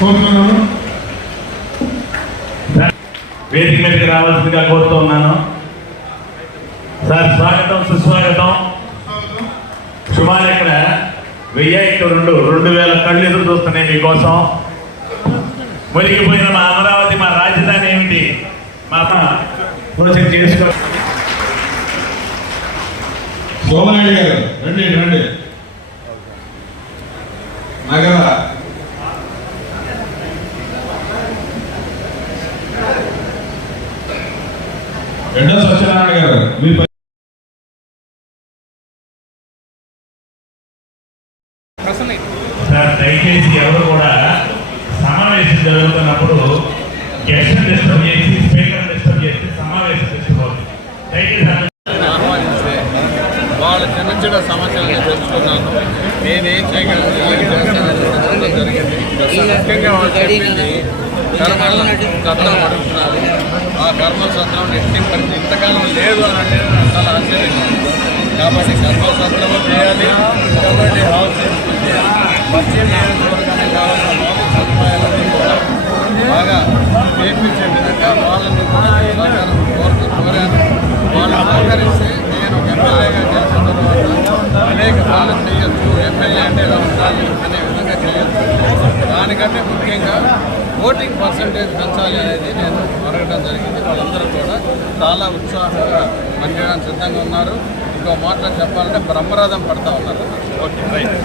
కోరుతున్నాను. వేదిక మీదకి రావాల్సిందిగా కోరుతూ ఉన్నాను. సార్ స్వాగతం, సుస్వాగతం. సుమారు ఇక్కడ 1000 కళ్ళు ఎదురు చూస్తున్నాయి మీకోసం. మునిగిపోయిన మా అమరావతి, మా రాజధాని ఏమిటి, మా కోచింగ్ చేసుకో. సోమనాయుడు గారు రండి. నగర రెండో సత్యనారాయణ గారు మీ సార్ దయచేసి ఎవరు కూడా సమావేశం జరుగుతున్నప్పుడు గెస్ట్ డిస్టర్బ్ చేసి, స్పీకర్ డిస్టర్బ్ చేసి సమావేశం తీసుకోవాలి. దయచేసి వాళ్ళ చిన్న చిన్న సమస్యలను తెలుసుకున్నాను. నేనేం చేయగలను జరిగింది. ముఖ్యంగా వాళ్ళు చెప్పింది కర్మల సత్రం అడుగుతున్నారు. ఆ కర్మల సత్రం ఇంతకాలం లేదు అని అంటే చాలా ఆశ్చర్యంగా ఉంది. కాబట్టి కర్మల సత్రం చేయాలి. కాబట్టి హౌస్ వచ్చే నియోజకవర్గానికి కావాల్సిన మౌలిక సదుపాయాలన్నీ కూడా బాగా చేయించే విధంగా వాళ్ళని కూడా సహకారం కోరాను. వాళ్ళు సహకరిస్తే నేను ఎమ్మెల్యేగా చేసిన తర్వాత అనేక పాలన చేయొచ్చు, ఎమ్మెల్యే అంటే ఎలా ఉండాలి అనే విధంగా చేయొచ్చు. దానికంటే ముఖ్యంగా ఓటింగ్ పర్సంటేజ్ పెంచాలి అనేది నేను అడగడం జరిగింది. వాళ్ళందరూ కూడా చాలా ఉత్సాహంగా పనిచేయడానికి సిద్ధంగా ఉన్నారు. ఇంకో మాటలు చెప్పాలంటే బ్రహ్మరథం పడతా ఉన్నారు. Okay, right.